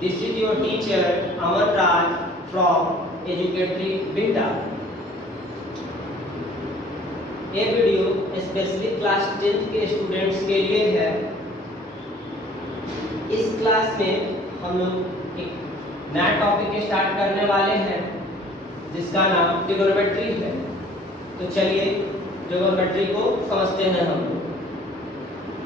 This is your teacher Aman Raj from Educatory Beta. ये video specially class 10th के students के लिए है। इस क्लास में हम लोग एक नया टॉपिक स्टार्ट करने वाले हैं जिसका नाम ट्रिगोनोमेट्री है। तो चलिए ट्रिगोनोमेट्री को समझते हैं हम लोग।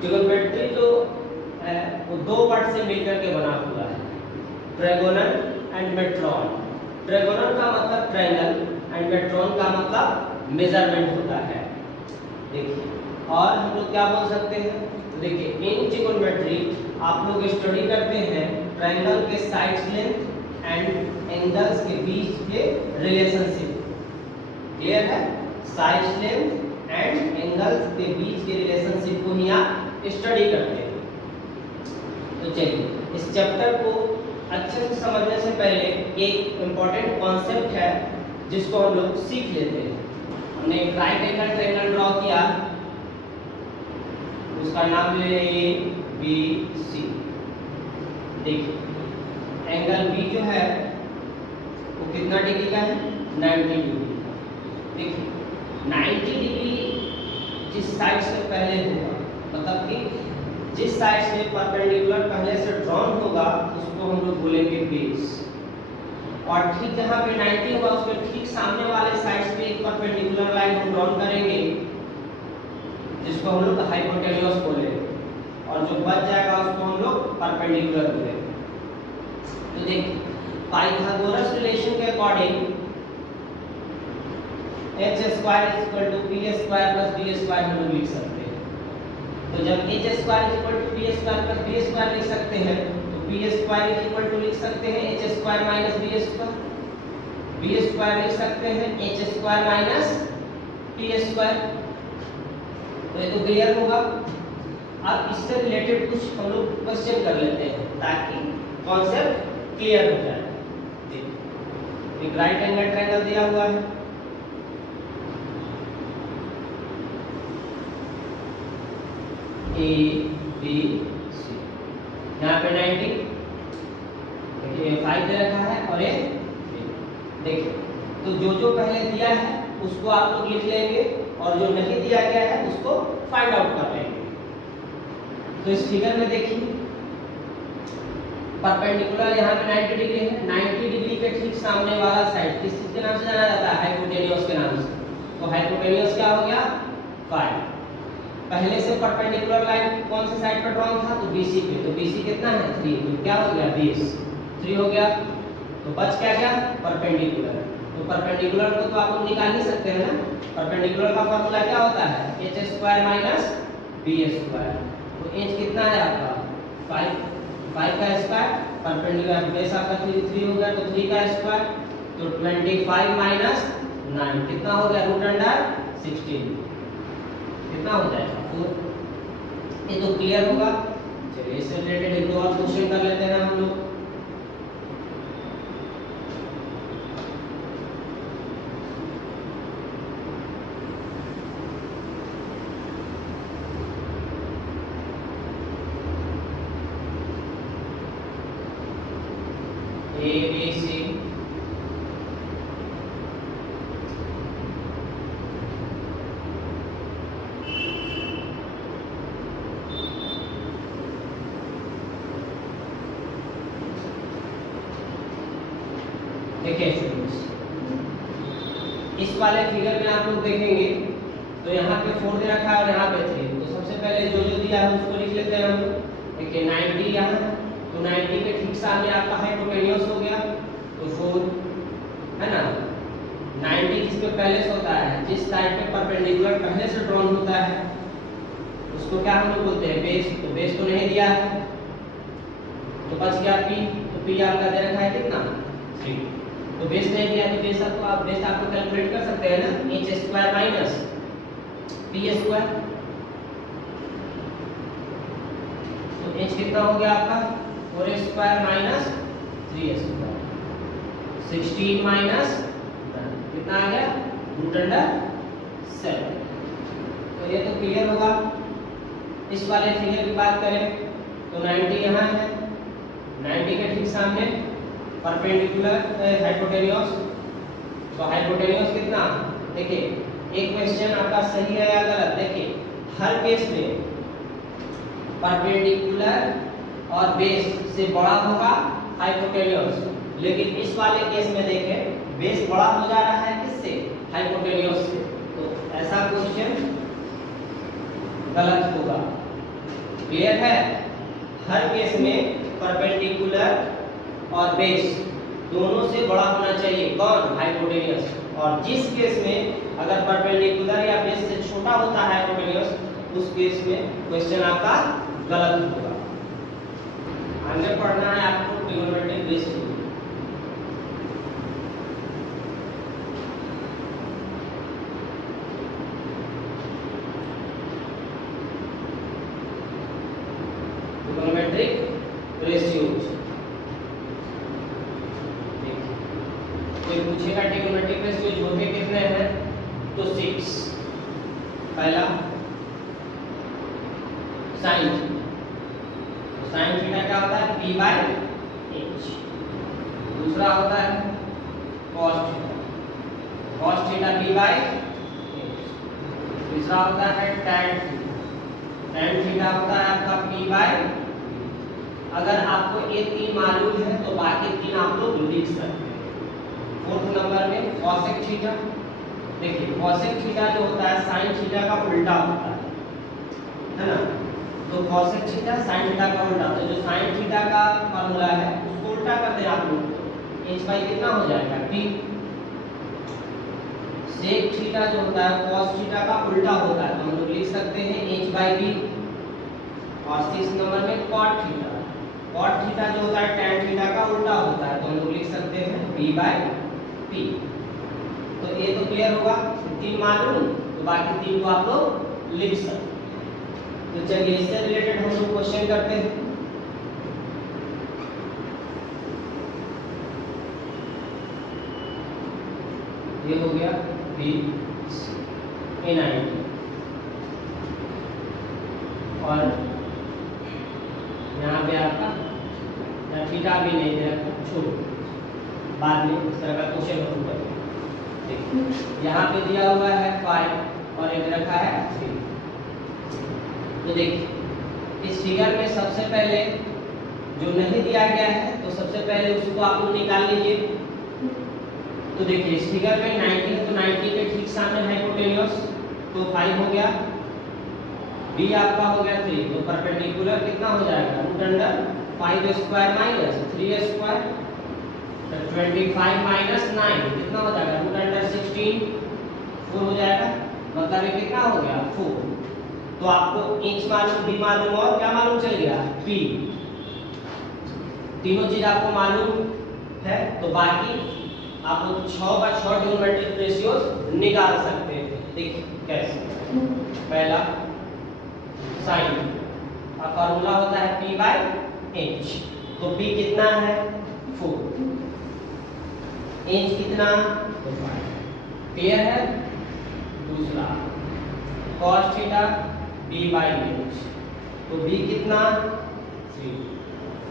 ट्रिगोनोमेट्री जो है वो दो वर्ड से मिलकर के बना हुआ है, ट्रायगोनल एंड मेट्रॉन। ट्रायगोनल का मतलब ट्रायंगल एंड मेट्रॉन का मतलब मेजरमेंट होता है। देखिए, और हम लोग क्या बोल सकते हैं, देखिए इन ट्रिगोनोमेट्री आप लोग स्टडी करते हैं ट्रायंगल के साइड्स लेंथ एंड एंगल्स के बीच के रिलेशनशिप। क्लियर है? साइड्स लेंथ एंड एंगल्स के बीच के रिलेशनशिप को ही आप स्टडी करते हैं। तो चलिए इस चैप्टर को अच्छे से समझने से पहले एक इम्पॉर्टेंट कॉन्सेप्ट है जिसको हम लोग सीख लेते हैं। हमने एक राइट एंगल ट्रायंगल ड्रॉ किया, उसका नाम ले ए बी सी। देखिए एंगल बी जो है वो कितना डिग्री का है, 90 डिग्री का। देखिए 90 डिग्री जिस साइड से पहले होगा, मतलब कि जिस साइड से परपेंडिकुलर पहले से ड्रॉन होगा उसको हम लोग बोलेंगे बेस। और ठीक जहाँ पे 90 होगा उसके ठीक सामने वाले साइड पे एक परपेंडिकुलर लाइन हम ड्रॉ करेंगे जिसको हम लोग हाइपोटेन्यूज बोलेंगे, और जो बच जाएगा उसको हम लोग परपेंडिकुलर बोलेंगे। तो देखिए पाइथागोरस रिलेशन के according h square is equal to p square plus b square हम लोग लिख सकते हैं। तो जब h square is equal to p square plus b square लिख सकते हैं तो p square is equal to लिख सकते हैं h square minus b square, b square लिख सकते हैं h square minus p square. तो ये तो क्लियर होगा। अब इससे रिलेटेड कुछ हम लोग क्वेश्चन कर लेते हैं ताकि कॉन्सेप्ट क्लियर हो जाए। देखिए एक राइट एंगल ट्रायंगल दिया हुआ है, ए बी सी, यहाँ पे 90, देखिए 5 दे रखा है और ये देखिए। तो जो जो पहले दिया है उसको आप लोग लिख लेंगे और जो नहीं दिया गया है उसको फाइंड आउट कर लेंगे। तो इस फिगर में देखिए परपेंडिकुलर यहाँ पे 90 डिग्री है, 90 डिग्री के ठीक सामने वाला साइड किस चीज के नाम से जाना जाता है, हाइपोटेन्यूज के नाम से। तो हाइपोटेन्यूज क्या हो गया, 5। पहले से परपेंडिकुलर लाइन कौन से साइड पर ड्रॉन था, तो BC पे। तो BC कितना है, 3। तो क्या हो गया, 20, 3 हो गया। तो बच क्या गया, परपेंडिकुलर। तो परपेंडिकुलर को तो आप लोग निकाल ही सकते हैं ना। परपेंडिकुलर का फार्मूला क्या होता है, h square minus b square. तो h कितना है आपका, 5 का स्क्वायर, परपेंडिकुलर बेस आपका 3 हो गया तो 3 का स्क्वायर। तो 25 माइनस 9 कितना हो गया, रूट अंडर 16 कितना हो जाएगा, 4। ये तो क्लियर होगा। चलिए इससे रिलेटेड एक दो और क्वेश्चन कर लेते हैं हम लोग। ए बी सी, देखिए स्टूडेंट्स इस वाले फिगर में आप लोग देखेंगे तो यहाँ पे 4 दे रखा है और यहाँ पे 3। तो सबसे पहले जो जो दिया है उसको लिख लेते हैं हम लोग। देखिए 90 यहाँ है तो 90 के ठीक सामने आपका हाइपोटेन्यूज हो गया तो 4 है ना। 90 जिसपे पहले से होता है, जिस साइड पे परपेंडिकुलर पहले से ड्रॉन होता है उसको क्या हम लोग बोलते हैं, बेस। तो बेस तो नहीं दिया है तो बच गया p। तो p आपका दे रखा है कितना, 3। तो बेस नहीं दिया तो बेस आपको कैलकुलेट कर सकते हैं ना, h square minus p square. तो h कितना हो गया आपका, 4 स्क्वायर माइनस 3 स्क्वायर, 16 माइनस कितना आ गया, रूट अंडर 7। तो ये तो क्लियर होगा। इस वाले फिगर की बात करें तो 90 यहाँ है, 90 के ठीक सामने परपेंडिकुलर हाइपोटेन्यूज। तो हाइपोटेन्यूज कितना, देखिए एक क्वेश्चन आपका सही है या गलत। देखिए हर केस में परपेंडिकुलर और बेस से बड़ा होगा हाइपोटेन्यूज, लेकिन इस वाले केस में देखें बेस बड़ा हो जा रहा है किससे, हाइपोटेन्यूज से। तो ऐसा क्वेश्चन गलत होगा। क्लियर है, हर केस में परपेंडिकुलर और बेस दोनों से बड़ा होना चाहिए कौन, हाइपोटेन्यूज। और जिस केस में अगर परपेंडिकुलर या बेस से छोटा होता है हाइपोटेन्यूज, उस केस में क्वेश्चन आपका गलत होगा। आगे पढ़ना है आपको ट्रिग्नोमेट्रिक रेशियो। ट्रिग्नोमेट्रिक रेशियोज पूछेगा ट्रिग्नोमेट्रिक रेशियोज होते कितने हैं, तो 6। पहला साइन, तो साइन थीटा क्या होता है, p/h। दूसरा होता है cos theta, cos theta p/h। तीसरा होता है tan थीटा, tan थीटा होता है आपका p/, अगर आपको ये 3 मालूम है तो बाकी 3 आप लोग लिख सकते हैं। 4th नंबर में cosec थीटा। देखिए cosec थीटा जो होता है साइन थीटा का उल्टा होता है ना। तो cosec थीटा साइन थीटा का उल्टा, तो जो साइन थीटा का फार्मूला है उसको उल्टा कर दे आप लोग, तो h बाई कितना हो जाएगा, p। sec थीटा जो होता है cos थीटा का उल्टा होता है, तो हम लोग लिख सकते हैं h बाई p। और 6 नंबर में cot थीटा, cot थीटा जो होता है tan थीटा का उल्टा होता है, तो हम लोग लिख सकते हैं b/p। तो ये तो क्लियर होगा, 3 मालूम तो बाकी 3 को आप लोग लिख सकते हैं। तो चलिए इससे रिलेटेड हम लोग क्वेश्चन करते हैं। ये हो गया b a90 और यहाँ पे आपका थीटा भी नहीं दे रखा, छोड़ो बाद में इस तरह का क्वेश्चन होगा। देखिए यहाँ पे दिया हुआ है 5 और एक रखा है 3। तो देखिए इस फिगर में सबसे पहले जो नहीं दिया गया है तो सबसे पहले उसको आप लोग निकाल लीजिए। तो देखिए इस फिगर में 90 है तो 90 के ठीक सामने हाइपोटेन्यूज, तो 5 हो गया, b आपका हो गया 3। तो परपेंडिकुलर कितना हो जाएगा, root under 5 square minus 3 square, तो 25 माइनस 9 कितना हो जाएगा, रूट अंडर 16 4 हो जाएगा। मतलब ये कितना हो गया, 4। तो आपको इंच मालूम, b मालूम और क्या मालूम चल गया, p। तीनों चीज आपको मालूम है, तो बाकी आप लोग 6/6 ट्रिग्नोमेट्रिक रेशियोज निकाल सकते हैं। देखिए कैसे, पहला साइन का फार्मूला होता है p/h, तो p कितना है, 4, h कितना, 5। क्लियर है। दूसरा cos थीटा b/h, तो b कितना, 3,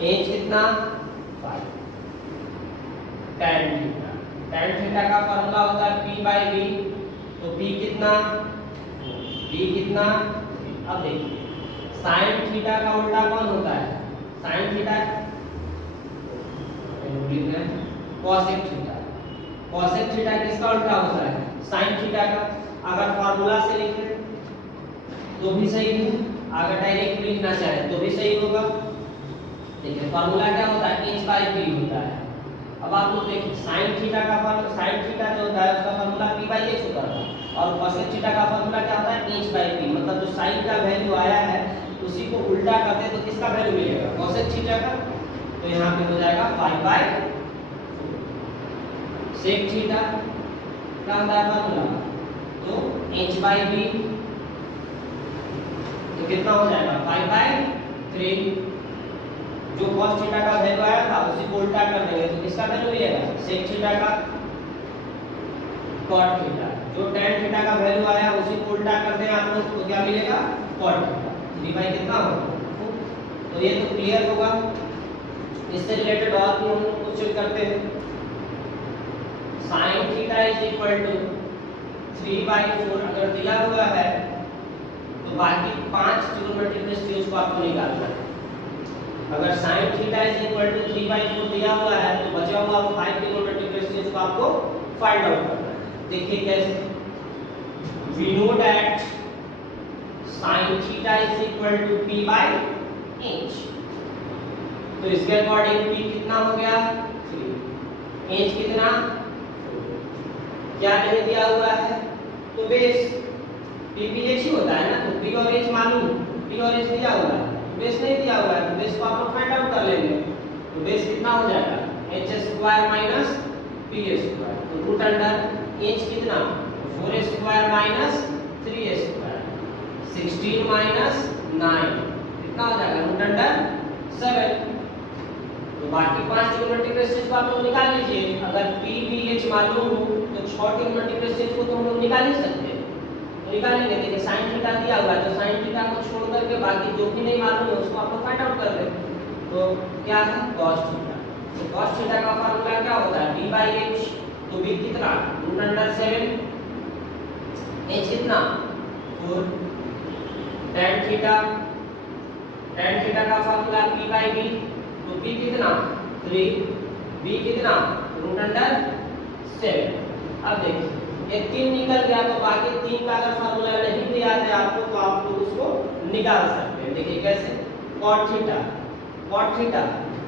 h कितना, 5। tan थीटा, tan थीटा का फार्मूला होता है p/b, तो p कितना, b कितना। अब देखिए साइन थीटा का उल्टा कौन होता है, sine theta cosec theta, cosec theta किसका उल्टा होता है, साइन थीटा का। अगर फार्मूला से लिखें तो भी सही है, अगर डायरेक्ट लिखना चाहे तो भी सही होगा। देखिए फार्मूला क्या होता है, h/p होता है। अब आप लोग देखिए साइन थीटा का फार्मूला, साइन थीटा जो होता है उसका फार्मूला p/h होता है, और cosec थीटा का फार्मूला क्या होता है, h/p। मतलब जो साइन का वैल्यू आया है उसी को उल्टा करते तो किसका वैल्यू मिलेगा, cosec थीटा का। तो यहाँ पे हो जाएगा 5/4। sec थीटा क्या होता है फार्मूला, तो h/b, तो कितना हो जाएगा 5/3। जो cos थीटा का वैल्यू आया था उसी को उल्टा कर देंगे तो किसका वैल्यू मिलेगा, sec थीटा का। cot थीटा, जो tan थीटा का वैल्यू आया उसी को उल्टा कर दें आप लोग तो क्या मिलेगा, cot थीटा। 3/, कितना होगा, तो ये तो क्लियर होगा। इससे रिलेटेड और भी हम क्वेश्चन करते हैं। sin theta is equal to 3/4 अगर दिया हुआ है तो बाकी 5 ट्रिग्नोमेट्रिक रेशियोज को आपको निकालना है। अगर sin theta is equal to 3/4 दिया हुआ है तो बचा हुआ 5 ट्रिग्नोमेट्रिक रेशियोज को आपको फाइंड आउट करना है। देखिए कैसे, we know that sin theta is equal to p/h। तो इसके अकॉर्डिंग p कितना हो गया 3, h कितना 4। क्या नहीं दिया हुआ है तो बेस p p h ही होता है ना, तो p और h मालूम, p और h दिया हुआ है, बेस नहीं दिया हुआ है तो बेस को आप लोग फाइंड आउट कर लेंगे। तो बेस कितना हो जाएगा h² - p²। तो रूट अंडर h कितना 4² - 3² 16 - 9 कितना हो जाएगा रूट अंडर 7। तो बाकी 5 ट्रिग्नोमेट्रिक रेशियोज को आप लोग निकाल लीजिए। अगर p p h मालूम हो तो 6 ट्रिग्नोमेट्रिक रेशियोज को तो हम लोग निकाल ही सकते हैं। तो निकालेंगे, देखिए sin थीटा दिया हुआ है तो sin थीटा को छोड़ करके बाकी जो भी नहीं मालूम है उसको आप लोग फाइंड आउट कर लें। तो क्या है cos थीटा। तो cos थीटा का फार्मूला क्या होता है b/h। तो b कितना रूट अंडर 7, h कितना 4। tan थीटा का फार्मूला p/b। तो p कितना 3, b कितना रूट अंडर 7। अब देखिए ये 3 निकल गया तो बाकी 3 का अगर फार्मूला नहीं दिया है आपको तो आप लोग उसको निकाल सकते हैं। देखिए कैसे, cot थीटा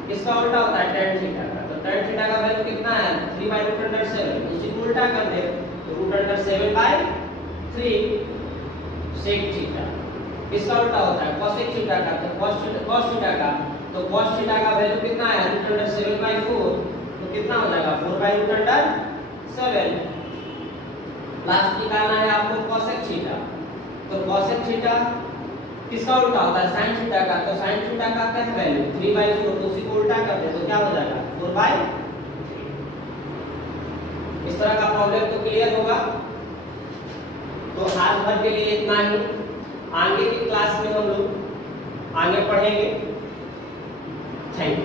किसका उल्टा होता है tan थीटा का। तो tan थीटा का वैल्यू कितना है 3/√7। इसी को उल्टा कर दे तो √7/3 sec थीटा किसका उल्टा होता है cosec थीटा का। तो cos थीटा का, तो cos थीटा का वैल्यू कितना है √7/4। तो कितना हो जाएगा 4/√7। लास्ट निकालना है आपको cosec थीटा। तो cosec थीटा किसका उल्टा होता है sin थीटा का। तो sin थीटा का क्या है वैल्यू 3/4। तो उसी को उल्टा कर दे तो क्या हो जाएगा 4/3। इस तरह का प्रॉब्लम तो क्लियर होगा। तो आज भर के लिए इतना ही। आगे की क्लास में हम लोग आगे पढ़ेंगे। Thank you.